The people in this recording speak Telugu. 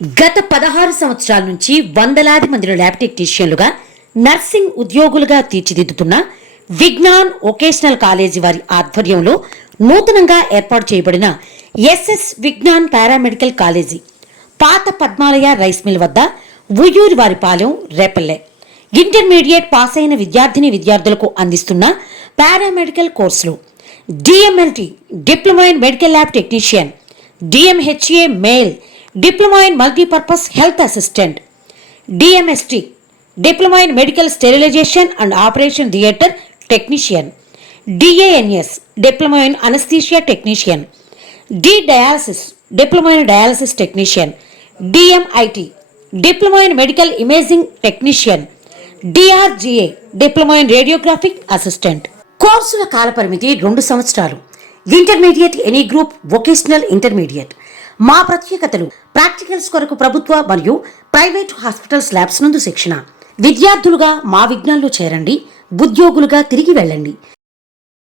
గత 16 సంవత్సరాల నుంచి వందలాది మంది ల్యాబ్ టెక్నీషియన్లుగా నర్సింగ్ ఉద్యోగులుగా తీర్చిదిద్దుతున్న విజ్ఞాన్ వొకేషనల్ కాలేజీ వారి ఆధ్వర్యంలో నూతనంగా ఏర్పాటు చేయబడిన ఎస్ఎస్ విజ్ఞాన్ పారామెడికల్ కాలేజీ పాత పద్మాలయ రైస్ మిల్ వద్ద ఉయ్యూరి వారిపాలెం రేపల్లె ఇంటర్మీడియట్ పాస్ అయిన విద్యార్థులకు అందిస్తున్న పారామెడికల్ కోర్సులు DMLT diploma in medical lab technician, DMHA male diploma in multipurpose health assistant, DMST diploma in medical sterilization and operation theatre technician, DANS diploma in anaesthesia technician, D dialysis diploma in dialysis technician, DMIT diploma in medical imaging technician, DRGA diploma in radiographic assistant. కోర్సుల కాలపరిమితి 2 సంవత్సరాలు. Intermediate any group, vocational intermediate. మా ప్రత్యేకతలు: ప్రాక్టికల్స్ కొరకు ప్రభుత్వ మరియు ప్రైవేట్ హాస్పిటల్స్ ల్యాబ్స్ నందు శిక్షణ. విద్యార్థులుగా మా విజ్ఞానంలో చేరండి, ఉద్యోగులుగా తిరిగి వెళ్ళండి.